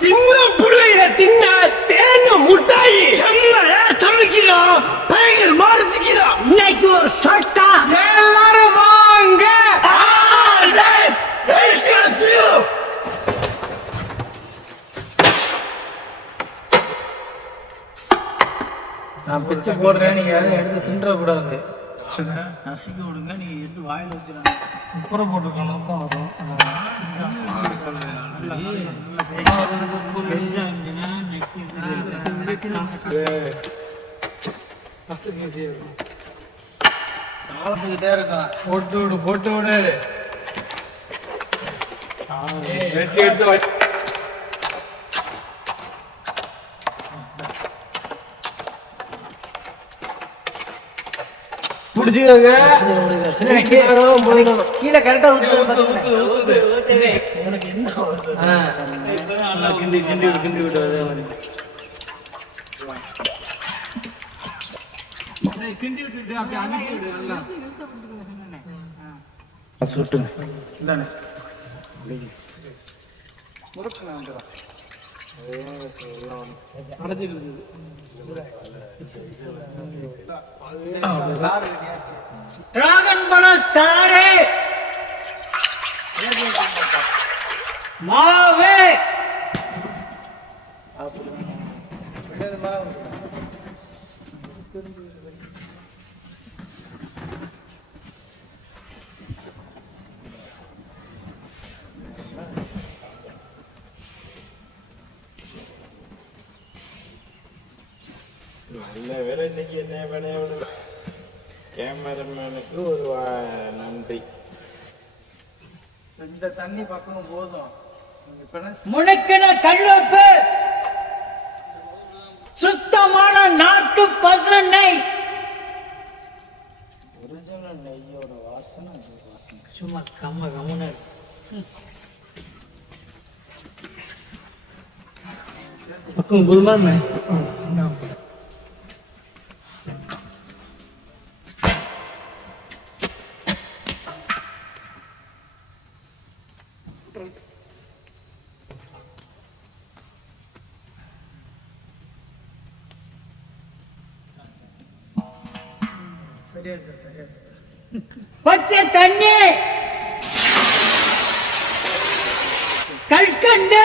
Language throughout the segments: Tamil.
சிங்கம் புள்ளைய தின்ன தேன முட்டாயி செம்மையா சமைக்கிறோம், பயங்கர மறைச்சிக்கிறோம். இன்னைக்கு ஒரு சொட்டா எல்லாரும் வாங்க. நான் பிச்சை போடுறேன், நீங்க யாரும் எடுத்து தின்றக்கூடாது. நசிக்க விடுங்க, நீங்க எடுத்து வாயில வச்சிருங்க. உப்புற போட்டுருக்கணும் தான் வரும். போட்டு விடு போட்டு விடு. புடிச்சுக்கோங்க. கீழே கரெக்டா ஊத்து. எனக்கு என்ன கிண்டி விட்டு அதே மாதிரி கிண்டி விட்டுட்டு அப்படியே அனுப்பி விடு. நல்லா சுட்டுங்க. இல்லண்ணே முறுக்குண்ணே வந்துடும். டிராகன் பழம் சாறு மாவே நல்ல வேலை. இன்னைக்கு என்ன வேலையை கேமராமேனுக்கு ஒரு நன்றி. இந்த தண்ணி பக்கம் போதும். முனைக்கின கல்லுப்பு, சுத்தமான நாட்டு பசுநெய், ஒரிஜினல் நெய்யோட வாசனை சும்மா கம்முன்னு. பக்கம் புல்மான் பச்சை தண்ணி, கல்கண்டு,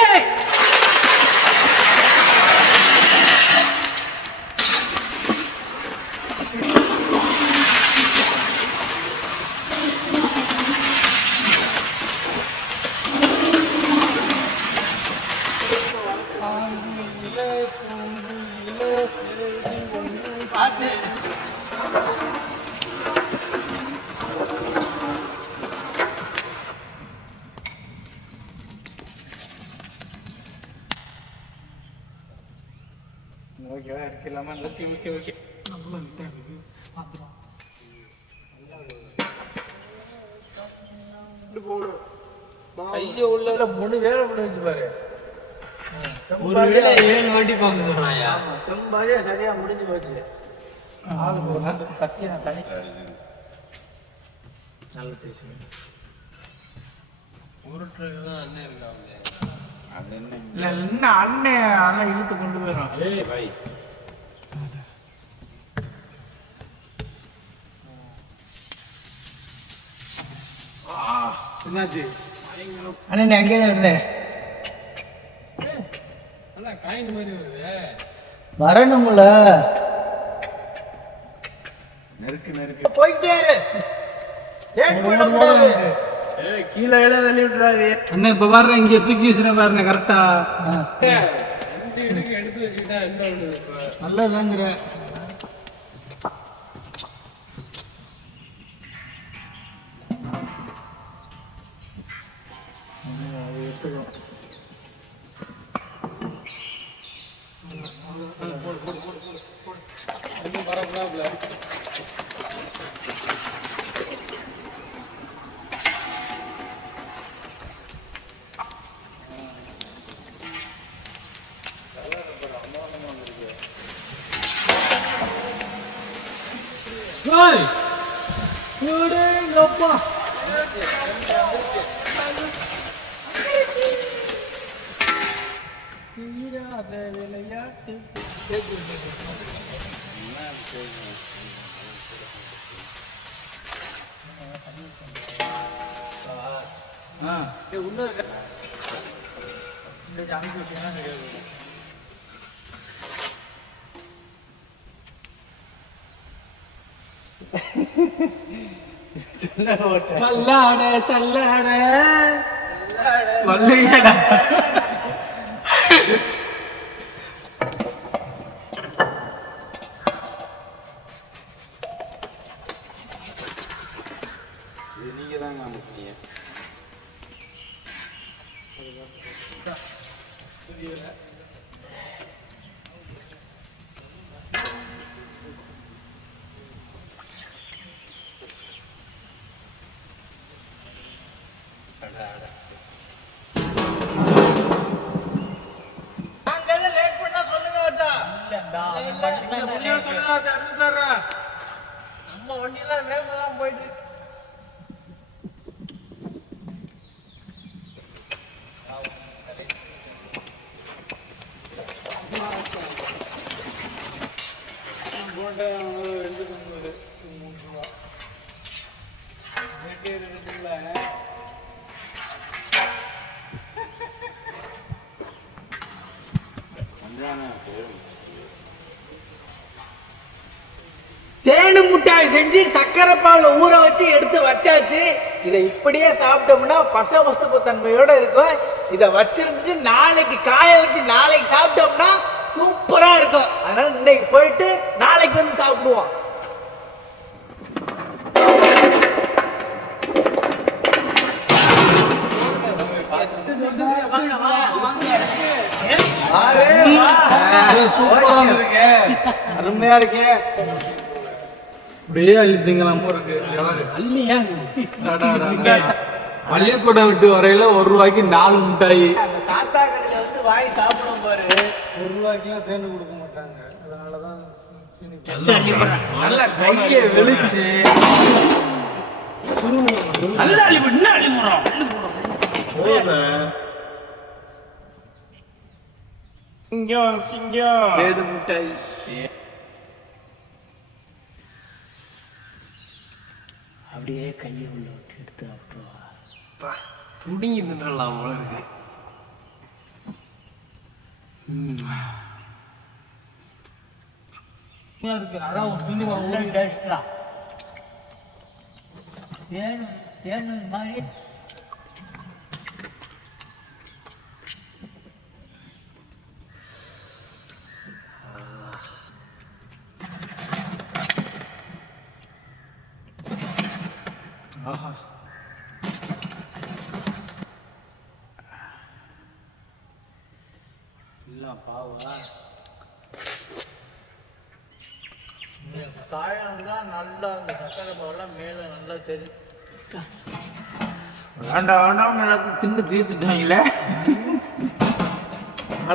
ஓகேவா இருக்கலாமா? ஓகே கைய உள்ள பொண்ணு வேற பண்ணி வச்சு பாரு. ஒரு வேளை 7 வாட்டி பாக்குறாயா? செம்பாயே சரியா முடிஞ்சு போச்சு. ஆளு கத்தி நான் தனி நல்ல பேசுங்க. உருட்டுறதுதான் அண்ணன் இருக்காங்க. இல்ல என்ன அண்ணன் இழுத்து கொண்டு போயிடும். என்னாச்சு அண்ணன்? அங்கே இருந்தேன். வரணும்ல, நெருக்கு போயிட்டே கீழே இட தள்ளி விட்டுறாது. அண்ணன் இப்ப பாரு, இங்க தூக்கி வச்சுன பாருங்க கரெக்டா. எடுத்து வச்சுக்கிட்டா என்ன நல்லதாங்கிற. தீராத விளையாட்டு இன்னொரு இந்த அனுப்பி வச்சீங்கன்னா தெரியாது. சல்லாட சல்லாட வல்லையடா. இது நீங்க தான் காமிச்சீங்க. நம்ம வண்டியெல்லாம் வேகமா தான் போயிட்டு தேனு முட்டாய் செஞ்சு சக்கரை பால் ஊற வச்சு எடுத்து வச்சாச்சு. இதை இப்படியே சாப்பிட்டோம்னா பசபசப்பு தன்மையோட இருக்கும். இதை வச்சிருந்துட்டு நாளைக்கு காய வச்சு நாளைக்கு சாப்பிட்டோம்னா சூப்பரா இருக்கும். அதனால இன்னைக்கு போயிட்டு நாளைக்கு வந்து சாப்பிடுவோம். சூப்பரா இருக்கு, அருமையா இருக்கு. அப்படியே அள்ளித்தீங்களாமோ இருக்கு. பள்ளிக்கூடம் விட்டு வரையில ₹1 4 மிட்டாய். அந்த தாத்தா கடையில வந்து வாங்கி சாப்பிடும் பாரு. ₹1 தேன் கொடுக்க மாட்டாங்க. அதனாலதான் நல்ல கையை வெளிச்சு சிங்கம் சிங்கம் தேடு மிட்டாய். அப்படியே கையை உள்ள விட்டு எடுத்து சாப்பிடுவா. புடிங்கி தின்றலாம் போல இருக்கு. இருக்கு. அதான் ஒரு துணி தேனு தேனு மாதிரி ஆஹா. இல்ல பாவா காயம்தான் நல்லா அந்த சக்கரை பாவெல்லாம் மேல நல்லா தெரியும். வேண்டாம் வேண்டாம் எல்லாத்தையும் தின்னு தீர்த்துட்டாங்களே.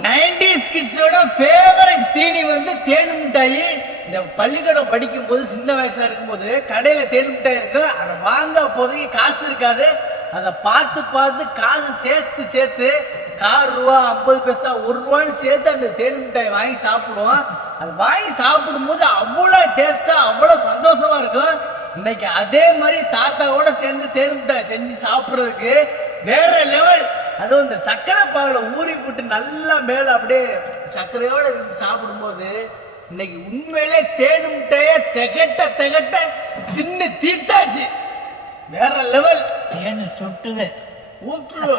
90s கிட்ஸோட ஃபேவரட் தீனி வந்து தேன் மிட்டாய். இந்த பள்ளிக்கூடம் படிக்கும் போது சின்ன வயசா இருக்கும்போது கடையில தேன் மிட்டாய் இருக்கும். அதை வாங்க போதைக்கு காசு இருக்காது. அதை பார்த்து பார்த்து காசு சேர்த்து சேர்த்து ₹1 50 பைசா ₹1 சேர்த்து அந்த தேன் மிட்டாய் வாங்கி சாப்பிடுவோம். அது வாங்கி சாப்பிடும்போது அவ்வளோ டேஸ்டா அவ்வளோ சந்தோஷமா இருக்கும். இன்னைக்கு அதே மாதிரி தாத்தாவோட சேர்ந்து தேன் மிட்டாய் செஞ்சு சாப்பிட்றதுக்கு வேற லெவல். அதுவும் இந்த சக்கரை பாவில் ஊறி போட்டு நல்லா மேல அப்படியே சர்க்கரையோட இருந்து சாப்பிடும்போது இன்னைக்கு உண்மையிலே தேன் மிட்டாய திகட்ட திகட்ட தின்னு தீத்தாச்சு. வேற லெவல். தேனு சுட்டுது ஊற்று.